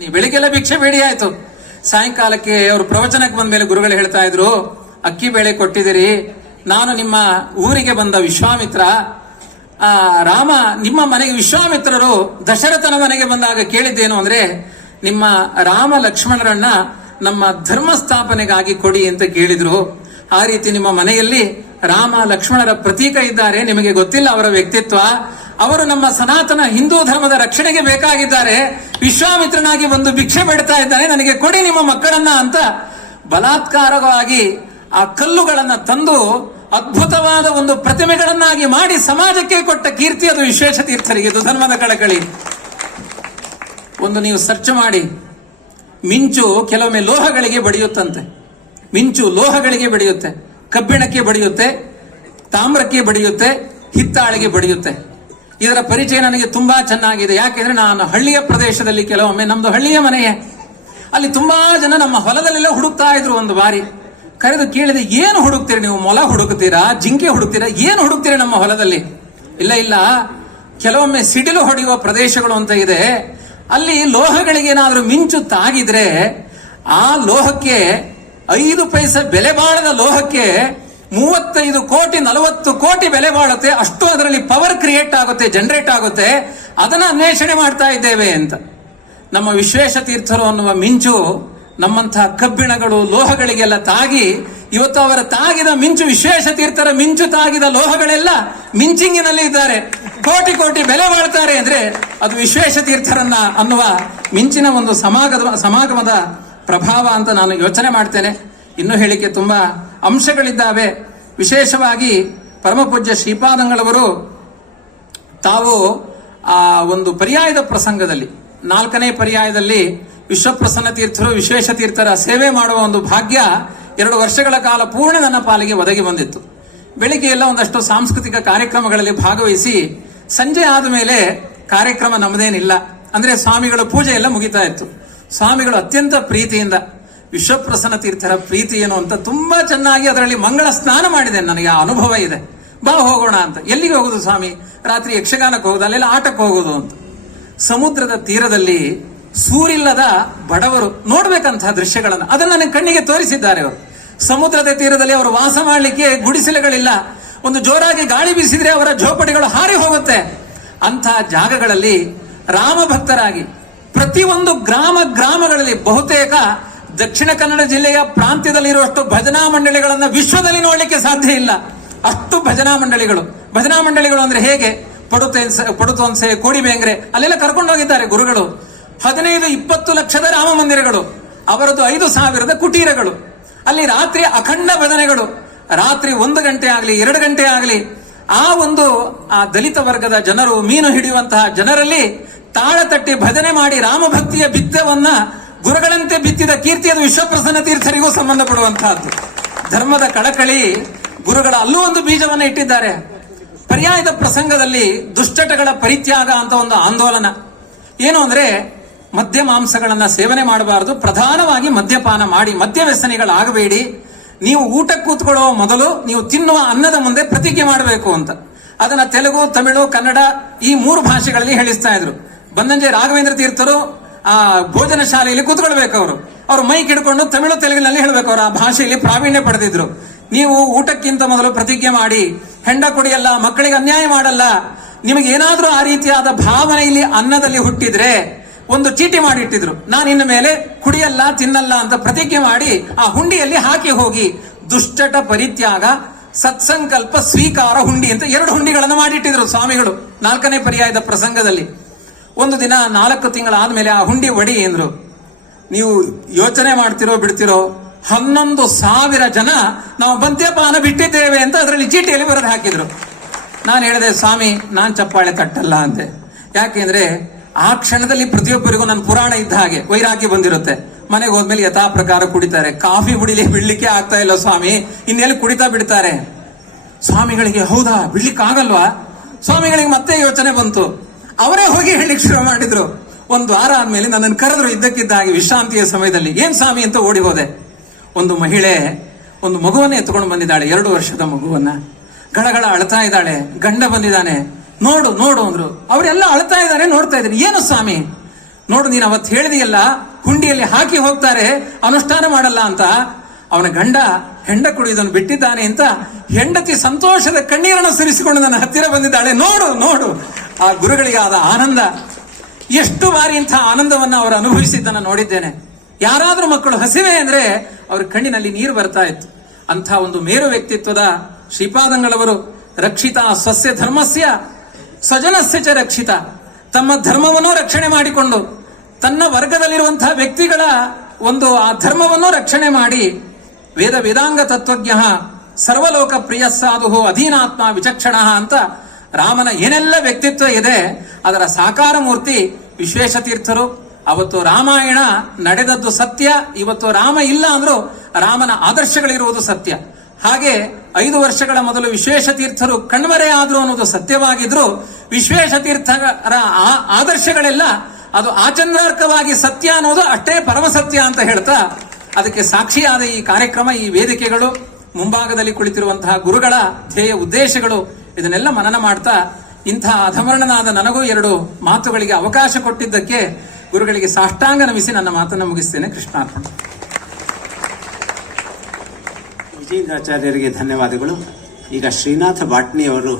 ಬೆಳಿಗ್ಗೆಲ್ಲ ಭಿಕ್ಷೆ ಬೇಡಿ ಆಯ್ತು. ಸಾಯಂಕಾಲಕ್ಕೆ ಅವರು ಪ್ರವಚನಕ್ಕೆ ಬಂದ ಮೇಲೆ ಗುರುಗಳು ಹೇಳ್ತಾ ಇದ್ರು, ಅಕ್ಕಿ ಬೇಳೆ ಕೊಟ್ಟಿದ್ದೀರಿ, ನಾನು ನಿಮ್ಮ ಊರಿಗೆ ಬಂದ ವಿಶ್ವಾಮಿತ್ರ, ರಾಮ ನಿಮ್ಮ ಮನೆಗೆ ವಿಶ್ವಾಮಿತ್ರರು ದಶರಥನ ಮನೆಗೆ ಬಂದಾಗ ಕೇಳಿದ್ದೇನು ಅಂದ್ರೆ, ನಿಮ್ಮ ರಾಮ ಲಕ್ಷ್ಮಣರನ್ನ ನಮ್ಮ ಧರ್ಮ ಸ್ಥಾಪನೆಗಾಗಿ ಕೊಡಿ ಅಂತ ಕೇಳಿದ್ರು. ಆ ರೀತಿ ನಿಮ್ಮ ಮನೆಯಲ್ಲಿ ರಾಮ ಲಕ್ಷ್ಮಣರ ಪ್ರತೀಕ ಇದ್ದಾರೆ, ನಿಮಗೆ ಗೊತ್ತಿಲ್ಲ ಅವರ ವ್ಯಕ್ತಿತ್ವ. ಅವರು ನಮ್ಮ ಸನಾತನ ಹಿಂದೂ ಧರ್ಮದ ರಕ್ಷಣೆಗೆ ಬೇಕಾಗಿದ್ದಾರೆ. ವಿಶ್ವಾಮಿತ್ರನಾಗಿ ಬಂದು ಭಿಕ್ಷೆ ಬೇಡ್ತಾ ಇದ್ದಾನೆ, ನನಗೆ ಕೊಡಿ ನಿಮ್ಮ ಮಕ್ಕಳನ್ನ ಅಂತ ಬಲಾತ್ಕಾರವಾಗಿ ಆ ಕಲ್ಲುಗಳನ್ನ ತಂದು ಅದ್ಭುತವಾದ ಒಂದು ಪ್ರತಿಮೆಗಳನ್ನಾಗಿ ಮಾಡಿ ಸಮಾಜಕ್ಕೆ ಕೊಟ್ಟ ಕೀರ್ತಿ ಅದು ವಿಶ್ವೇಶ ತೀರ್ಥರಿಗೆ. ಇದು ಧರ್ಮದ ಕಳಕಳಿ. ಒಂದು ನೀವು ಸರ್ಚ್ ಮಾಡಿ, ಮಿಂಚು ಕೆಲವೊಮ್ಮೆ ಲೋಹಗಳಿಗೆ ಬಡಿಯುತ್ತಂತೆ. ಮಿಂಚು ಲೋಹಗಳಿಗೆ ಬಡಿಯುತ್ತೆ, ಕಬ್ಬಿಣಕ್ಕೆ ಬಡಿಯುತ್ತೆ, ತಾಮ್ರಕ್ಕೆ ಬಡಿಯುತ್ತೆ, ಹಿತ್ತಾಳಿಗೆ ಬಡಿಯುತ್ತೆ. ಇದರ ಪರಿಚಯ ನನಗೆ ತುಂಬಾ ಚೆನ್ನಾಗಿದೆ. ಯಾಕೆಂದ್ರೆ ನಾನು ಹಳ್ಳಿಯ ಪ್ರದೇಶದಲ್ಲಿ, ಕೆಲವೊಮ್ಮೆ ನಮ್ದು ಹಳ್ಳಿಯ ಮನೆಯೇ, ಅಲ್ಲಿ ತುಂಬಾ ಜನ ನಮ್ಮ ಹೊಲದಲ್ಲೆಲ್ಲ ಹುಡುಕ್ತಾ ಇದ್ರು. ಒಂದು ಬಾರಿ ಕರೆದು ಕೇಳಿದೆ, ಏನು ಹುಡುಕ್ತೀರಿ ನೀವು? ಮೊಲ ಹುಡುಕ್ತೀರಾ, ಜಿಂಕೆ ಹುಡುಕ್ತೀರಾ, ಏನು ಹುಡುಕ್ತೀರಿ ನಮ್ಮ ಹೊಲದಲ್ಲಿ? ಇಲ್ಲ ಇಲ್ಲ, ಕೆಲವೊಮ್ಮೆ ಸಿಡಿಲು ಹೊಡೆಯುವ ಪ್ರದೇಶಗಳು ಅಂತ ಇದೆ, ಅಲ್ಲಿ ಲೋಹಗಳಿಗೆ ಏನಾದ್ರೂ ಮಿಂಚು ತಾಗಿದ್ರೆ ಆ ಲೋಹಕ್ಕೆ 5 ಪೈಸೆ ಬೆಲೆ ಬಾಳದ ಲೋಹಕ್ಕೆ 35 ಕೋಟಿ 40 ಕೋಟಿ ಬೆಲೆ ಬಾಳುತ್ತೆ. ಅಷ್ಟು ಅದರಲ್ಲಿ ಪವರ್ ಕ್ರಿಯೇಟ್ ಆಗುತ್ತೆ, ಜನರೇಟ್ ಆಗುತ್ತೆ. ಅದನ್ನ ಅನ್ವೇಷಣೆ ಮಾಡ್ತಾ ಇದ್ದೇವೆ ಅಂತ. ನಮ್ಮ ವಿಶ್ವೇಶ ತೀರ್ಥರು ಅನ್ನುವ ಮಿಂಚು ನಮ್ಮಂತಹ ಕಬ್ಬಿಣಗಳು ಲೋಹಗಳಿಗೆಲ್ಲ ತಾಗಿ, ಇವತ್ತು ಅವರ ತಾಗಿದ ಮಿಂಚು, ವಿಶ್ವೇಶ ತೀರ್ಥರ ಮಿಂಚು ತಾಗಿದ ಲೋಹಗಳೆಲ್ಲ ಮಿಂಚಿಂಗಿನಲ್ಲಿ ಇದ್ದಾರೆ, ಕೋಟಿ ಕೋಟಿ ಬೆಲೆ ಬಾಳ್ತಾರೆ ಅಂದ್ರೆ ಅದು ವಿಶ್ವೇಶ ತೀರ್ಥರನ್ನ ಅನ್ನುವ ಮಿಂಚಿನ ಒಂದು ಸಮಾಗಮದ ಪ್ರಭಾವ ಅಂತ ನಾನು ಯೋಚನೆ ಮಾಡ್ತೇನೆ. ಇನ್ನೂ ಹೇಳಿಕೆ ತುಂಬಾ ಅಂಶಗಳಿದ್ದಾವೆ. ವಿಶೇಷವಾಗಿ ಪರಮಪೂಜ್ಯ ಶ್ರೀಪಾದಂಗಳವರು ತಾವು ಆ ಒಂದು ಪರ್ಯಾಯದ ಪ್ರಸಂಗದಲ್ಲಿ, 4ನೇ ಪರ್ಯಾಯದಲ್ಲಿ ವಿಶ್ವಪ್ರಸನ್ನ ತೀರ್ಥರು ವಿಶ್ವೇಶ ತೀರ್ಥರ ಸೇವೆ ಮಾಡುವ ಒಂದು ಭಾಗ್ಯ 2 ವರ್ಷಗಳ ಕಾಲ ಪೂರ್ಣ ನನ್ನ ಪಾಲಿಗೆ ಒದಗಿ ಬಂದಿತ್ತು. ಬೆಳಿಗ್ಗೆ ಎಲ್ಲ ಒಂದಷ್ಟು ಸಾಂಸ್ಕೃತಿಕ ಕಾರ್ಯಕ್ರಮಗಳಲ್ಲಿ ಭಾಗವಹಿಸಿ, ಸಂಜೆ ಆದ ಮೇಲೆ ಕಾರ್ಯಕ್ರಮ ನಮ್ಮದೇನಿಲ್ಲ, ಅಂದ್ರೆ ಸ್ವಾಮಿಗಳ ಪೂಜೆ ಎಲ್ಲ ಮುಗಿತಾ ಇತ್ತು. ಸ್ವಾಮಿಗಳು ಅತ್ಯಂತ ಪ್ರೀತಿಯಿಂದ, ವಿಶ್ವಪ್ರಸನ್ನ ತೀರ್ಥರ ಪ್ರೀತಿ ಏನು ಅಂತ ತುಂಬಾ ಚೆನ್ನಾಗಿ ಅದರಲ್ಲಿ ಮಂಗಳ ಸ್ನಾನ ಮಾಡಿದೆ. ನನಗೆ ಆ ಅನುಭವ ಇದೆ. ಬಾ ಹೋಗೋಣ ಅಂತ. ಎಲ್ಲಿಗೆ ಹೋಗುದು ಸ್ವಾಮಿ? ರಾತ್ರಿ ಯಕ್ಷಗಾನಕ್ಕೆ ಹೋಗುದು, ಅಲ್ಲೆಲ್ಲ ಆಟಕ್ಕೆ ಹೋಗುದು ಅಂತ. ಸಮುದ್ರದ ತೀರದಲ್ಲಿ ಸೂರಿಲ್ಲದ ಬಡವರು ನೋಡ್ಬೇಕಂತಹ ದೃಶ್ಯಗಳನ್ನು ಅದನ್ನ ನನ್ನ ಕಣ್ಣಿಗೆ ತೋರಿಸಿದ್ದಾರೆ ಅವರು. ಸಮುದ್ರದ ತೀರದಲ್ಲಿ ಅವರು ವಾಸ ಮಾಡಲಿಕ್ಕೆ ಗುಡಿಸಲುಗಳಿಲ್ಲ, ಒಂದು ಜೋರಾಗಿ ಗಾಳಿ ಬೀಸಿದ್ರೆ ಅವರ ಝೋಪಡಿಗಳು ಹಾರಿ ಹೋಗುತ್ತೆ. ಅಂತಹ ಜಾಗಗಳಲ್ಲಿ ರಾಮ ಭಕ್ತರಾಗಿ ಪ್ರತಿಯೊಂದು ಗ್ರಾಮಗಳಲ್ಲಿ, ಬಹುತೇಕ ದಕ್ಷಿಣ ಕನ್ನಡ ಜಿಲ್ಲೆಯ ಪ್ರಾಂತ್ಯದಲ್ಲಿರುವಷ್ಟು ಭಜನಾ ಮಂಡಳಿಗಳನ್ನ ವಿಶ್ವದಲ್ಲಿ ನೋಡ್ಲಿಕ್ಕೆ ಸಾಧ್ಯ ಇಲ್ಲ. ಅಷ್ಟು ಭಜನಾ ಮಂಡಳಿಗಳು ಅಂದ್ರೆ ಹೇಗೆ? ಪಡುತೋನ್ಸೆ, ಕೋಡಿಬೇಂಗ್ರೆ ಅಲ್ಲೆಲ್ಲ ಕರ್ಕೊಂಡು ಹೋಗಿದ್ದಾರೆ ಗುರುಗಳು. 15-20 ಲಕ್ಷದ ರಾಮ ಮಂದಿರಗಳು, ಅವರದ್ದು 5,000 ಕುಟೀರಗಳು. ಅಲ್ಲಿ ರಾತ್ರಿ ಅಖಂಡ ಭಜನೆಗಳು, ರಾತ್ರಿ 1 ಗಂಟೆ ಆಗಲಿ 2 ಗಂಟೆ ಆಗಲಿ ಆ ದಲಿತ ವರ್ಗದ ಜನರು, ಮೀನು ಹಿಡಿಯುವಂತಹ ಜನರಲ್ಲಿ ತಾಳ ತಟ್ಟಿ ಭಜನೆ ಮಾಡಿ ರಾಮಭಕ್ತಿಯ ಬಿತ್ತವನ್ನ ಗುರುಗಳಂತೆ ಬಿತ್ತಿದ ಕೀರ್ತಿ ಅದು ವಿಶ್ವಪ್ರಸನ್ನ ತೀರ್ಥರಿಗೂ ಸಂಬಂಧಪಡುವಂತಹದ್ದು. ಧರ್ಮದ ಕಳಕಳಿ ಗುರುಗಳ ಅಲ್ಲೂ ಒಂದು ಬೀಜವನ್ನ ಇಟ್ಟಿದ್ದಾರೆ. ಪರ್ಯಾಯದ ಪ್ರಸಂಗದಲ್ಲಿ ದುಶ್ಚಟಗಳ ಪರಿತ್ಯಾಗ ಅಂತ ಒಂದು ಆಂದೋಲನ. ಏನು ಅಂದ್ರೆ, ಮದ್ಯ ಮಾಂಸಗಳನ್ನ ಸೇವನೆ ಮಾಡಬಾರದು, ಪ್ರಧಾನವಾಗಿ ಮದ್ಯಪಾನ ಮಾಡಿ ಮದ್ಯ ವ್ಯಸನಿಗಳಾಗಬೇಡಿ, ನೀವು ಊಟ ಕೂತ್ಕೊಳ್ಳೋ ಮೊದಲು ನೀವು ತಿನ್ನುವ ಅನ್ನದ ಮುಂದೆ ಪ್ರತಿಜ್ಞೆ ಮಾಡಬೇಕು ಅಂತ. ಅದನ್ನ ತೆಲುಗು, ತಮಿಳು, ಕನ್ನಡ ಈ 3 ಭಾಷೆಗಳಲ್ಲಿ ಹೇಳಿಸ್ತಾ ಇದ್ರು. ಬನ್ನಂಜೆ ರಾಘವೇಂದ್ರ ತೀರ್ಥರು ಆ ಭೋಜನ ಶಾಲೆಯಲ್ಲಿ ಕೂತ್ಕೊಳ್ಬೇಕು. ಅವರು ಮೈಕ್ ಹಿಡ್ಕೊಂಡು ತಮಿಳು ತೆಲುಗಿನಲ್ಲಿ ಹೇಳ್ಬೇಕು. ಅವರು ಆ ಭಾಷೆಯಲ್ಲಿ ಪ್ರಾವೀಣ್ಯ ಪಡೆದಿದ್ರು. ನೀವು ಊಟಕ್ಕಿಂತ ಮೊದಲು ಪ್ರತಿಜ್ಞೆ ಮಾಡಿ, ಹೆಂಡ ಕುಡಿಯಲ್ಲ, ಮಕ್ಕಳಿಗೆ ಅನ್ಯಾಯ ಮಾಡಲ್ಲ. ನಿಮಗೆ ಏನಾದ್ರೂ ಆ ರೀತಿಯಾದ ಭಾವನೆ ಇಲ್ಲಿ ಅನ್ನದಲ್ಲಿ ಹುಟ್ಟಿದ್ರೆ ಒಂದು ಚೀಟಿ ಮಾಡಿಟ್ಟಿದ್ರು, ನಾನು ಇನ್ನು ಮೇಲೆ ಕುಡಿಯಲ್ಲ ತಿನ್ನಲ್ಲ ಅಂತ ಪ್ರತಿಜ್ಞೆ ಮಾಡಿ ಆ ಹುಂಡಿಯಲ್ಲಿ ಹಾಕಿ ಹೋಗಿ. ದುಶ್ಚಟ ಪರಿತ್ಯಾಗ, ಸತ್ಸಂಕಲ್ಪ ಸ್ವೀಕಾರ ಹುಂಡಿ ಅಂತ 2 ಹುಂಡಿಗಳನ್ನು ಮಾಡಿಟ್ಟಿದ್ರು ಸ್ವಾಮಿಗಳು 4ನೇ ಪರ್ಯಾಯದ ಪ್ರಸಂಗದಲ್ಲಿ. ಒಂದು ದಿನ 4 ತಿಂಗಳಾದ್ಮೇಲೆ ಆ ಹುಂಡಿ ಒಡಿ ಎಂದ್ರು. ನೀವು ಯೋಚನೆ ಮಾಡ್ತಿರೋ ಬಿಡ್ತಿರೋ, 11,000 ಜನ ನಾವು ಮದ್ಯಪಾನ ಬಿಟ್ಟಿದ್ದೇವೆ ಅಂತ ಅದರಲ್ಲಿ ಚೀಟಿಯಲ್ಲಿ ಬರೆದು ಹಾಕಿದ್ರು. ನಾನು ಹೇಳಿದೆ, ಸ್ವಾಮಿ ನಾನ್ ಚಪ್ಪಾಳೆ ತಟ್ಟಲ್ಲ ಅಂತೆ. ಯಾಕೆಂದ್ರೆ ಆ ಕ್ಷಣದಲ್ಲಿ ಪ್ರತಿಯೊಬ್ಬರಿಗೂ ನನ್ನ ಪುರಾಣ ಇದ್ದ ಹಾಗೆ ವೈರಾಗ್ಯ ಬಂದಿರುತ್ತೆ. ಮನೆಗೆ ಹೋದ್ಮೇಲೆ ಯಥಾ ಪ್ರಕಾರ ಕುಡಿತಾರೆ. ಕಾಫಿ ಬಿಡ್ಲಿಕ್ಕೆ ಆಗ್ತಾ ಇಲ್ಲ ಸ್ವಾಮಿ, ಇನ್ನೆಲ್ಲಿ ಕುಡಿತಾ ಬಿಡ್ತಾರೆ. ಸ್ವಾಮಿಗಳಿಗೆ ಹೌದಾ ಬಿಡ್ಲಿಕ್ಕೆ ಆಗಲ್ವಾ? ಸ್ವಾಮಿಗಳಿಗೆ ಮತ್ತೆ ಯೋಚನೆ ಬಂತು. ಅವರೇ ಹೋಗಿ ಹೇಳಿಕ್ ಶುರು ಮಾಡಿದ್ರು. 1 ವಾರ ಆದ್ಮೇಲೆ ನನ್ನನ್ನು ಕರೆದ್ರು ಇದ್ದಕ್ಕಿದ್ದ ಹಾಗೆ ವಿಶ್ರಾಂತಿಯ ಸಮಯದಲ್ಲಿ. ಏನ್ ಸ್ವಾಮಿ ಅಂತ ಓಡಿ ಹೋದೆ. ಒಂದು ಮಹಿಳೆ ಒಂದು ಮಗುವನ್ನ ಎತ್ಕೊಂಡು ಬಂದಿದ್ದಾಳೆ, 2 ವರ್ಷದ ಮಗುವನ್ನ. ಗಳಗಳ ಅಳ್ತಾ ಇದ್ದಾಳೆ. ಗಂಡ ಬಂದಿದ್ದಾನೆ. ನೋಡು ಅಂದ್ರು. ಅವರೆಲ್ಲ ಅಳ್ತಾ ಇದ್ದಾರೆ, ನೋಡ್ತಾ ಇದ್ದಾರೆ. ಏನು ಸ್ವಾಮಿ? ನೋಡು ನೀನು ಅವತ್ತು ಹೇಳಿದೆಯಲ್ಲ, ಹುಂಡಿಯಲ್ಲಿ ಹಾಕಿ ಹೋಗ್ತಾರೆ, ಅನುಷ್ಠಾನ ಮಾಡಲ್ಲ ಅಂತ. ಅವನ ಗಂಡ ಹೆಂಡ ಕುಡಿಯುವುದನ್ನು ಬಿಟ್ಟಿದ್ದಾನೆ ಅಂತ ಹೆಂಡತಿ ಸಂತೋಷದ ಕಣ್ಣೀರನ್ನು ಸುರಿಸಿಕೊಂಡು ನನ್ನ ಹತ್ತಿರ ಬಂದಿದ್ದಾಳೆ. ನೋಡು ನೋಡು ಆ ಗುರುಗಳಿಗೆ ಆದ ಆನಂದ. ಎಷ್ಟು ಬಾರಿ ಇಂಥ ಆನಂದವನ್ನು ಅವರು ಅನುಭವಿಸಿದ್ದನ್ನು ನೋಡಿದ್ದೇನೆ. ಯಾರಾದ್ರೂ ಮಕ್ಕಳು ಹಸಿವೆ ಅಂದ್ರೆ ಅವ್ರ ಕಣ್ಣಿನಲ್ಲಿ ನೀರು ಬರ್ತಾ ಇತ್ತು. ಅಂಥ ಒಂದು ಮೇರು ವ್ಯಕ್ತಿತ್ವದ ಶ್ರೀಪಾದಂಗಳವರು ರಕ್ಷಿತ ಸ್ವಸ್ಯ ಧರ್ಮಸ್ಯ ಸ್ವಜನಸ್ಯ ಚ ರಕ್ಷಿತ, ತಮ್ಮ ಧರ್ಮವನ್ನು ರಕ್ಷಣೆ ಮಾಡಿಕೊಂಡು ತನ್ನ ವರ್ಗದಲ್ಲಿರುವಂತಹ ವ್ಯಕ್ತಿಗಳ ಒಂದು ಆ ಧರ್ಮವನ್ನು ರಕ್ಷಣೆ ಮಾಡಿ ವೇದ ವೇದಾಂಗ ತತ್ವಜ್ಞ ಸರ್ವಲೋಕ ಪ್ರಿಯ ಸಾಧು ಅಧೀನಾತ್ಮ ವಿಚಕ್ಷಣ ಅಂತ ರಾಮನ ಏನೆಲ್ಲ ವ್ಯಕ್ತಿತ್ವ ಇದೆ ಅದರ ಸಾಕಾರ ಮೂರ್ತಿ ವಿಶ್ವೇಶತೀರ್ಥರು. ಅವತ್ತು ರಾಮಾಯಣ ನಡೆದದ್ದು ಸತ್ಯ, ಇವತ್ತು ರಾಮ ಇಲ್ಲ ಅಂದ್ರೂ ರಾಮನ ಆದರ್ಶಗಳಿರುವುದು ಸತ್ಯ. ಹಾಗೆ 5 ವರ್ಷಗಳ ಮೊದಲು ವಿಶ್ವೇಶತೀರ್ಥರು ಕಣ್ಮರೆಯಾದ್ರು ಅನ್ನೋದು ಸತ್ಯವಾಗಿದ್ರು, ವಿಶ್ವೇಶತೀರ್ಥರ ಆದರ್ಶಗಳೆಲ್ಲ ಅದು ಆಚಂದ್ರಾರ್ಕವಾಗಿ ಸತ್ಯ ಅನ್ನೋದು ಅಷ್ಟೇ ಪರಮ ಸತ್ಯ ಅಂತ ಹೇಳ್ತಾ, ಅದಕ್ಕೆ ಸಾಕ್ಷಿಯಾದ ಈ ಕಾರ್ಯಕ್ರಮ, ಈ ವೇದಿಕೆಗಳು, ಮುಂಭಾಗದಲ್ಲಿ ಕುಳಿತಿರುವಂತಹ ಗುರುಗಳ ಧ್ಯೇಯ ಉದ್ದೇಶಗಳು, ಇದನ್ನೆಲ್ಲ ಮನನ ಮಾಡ್ತಾ ಇಂಥ ಅಧಮರಣನಾದ ನನಗೂ 2 ಮಾತುಗಳಿಗೆ ಅವಕಾಶ ಕೊಟ್ಟಿದ್ದಕ್ಕೆ ಗುರುಗಳಿಗೆ ಸಾಷ್ಟಾಂಗ ನಮಿಸಿ ನನ್ನ ಮಾತನ್ನು ಮುಗಿಸ್ತೇನೆ. ಕೃಷ್ಣಾರ್ಪಣ. ವಿಜೇಂದ್ರಾಚಾರ್ಯರಿಗೆ ಧನ್ಯವಾದಗಳು. ಈಗ ಶ್ರೀನಾಥ ಬಾಟ್ನಿ ಅವರು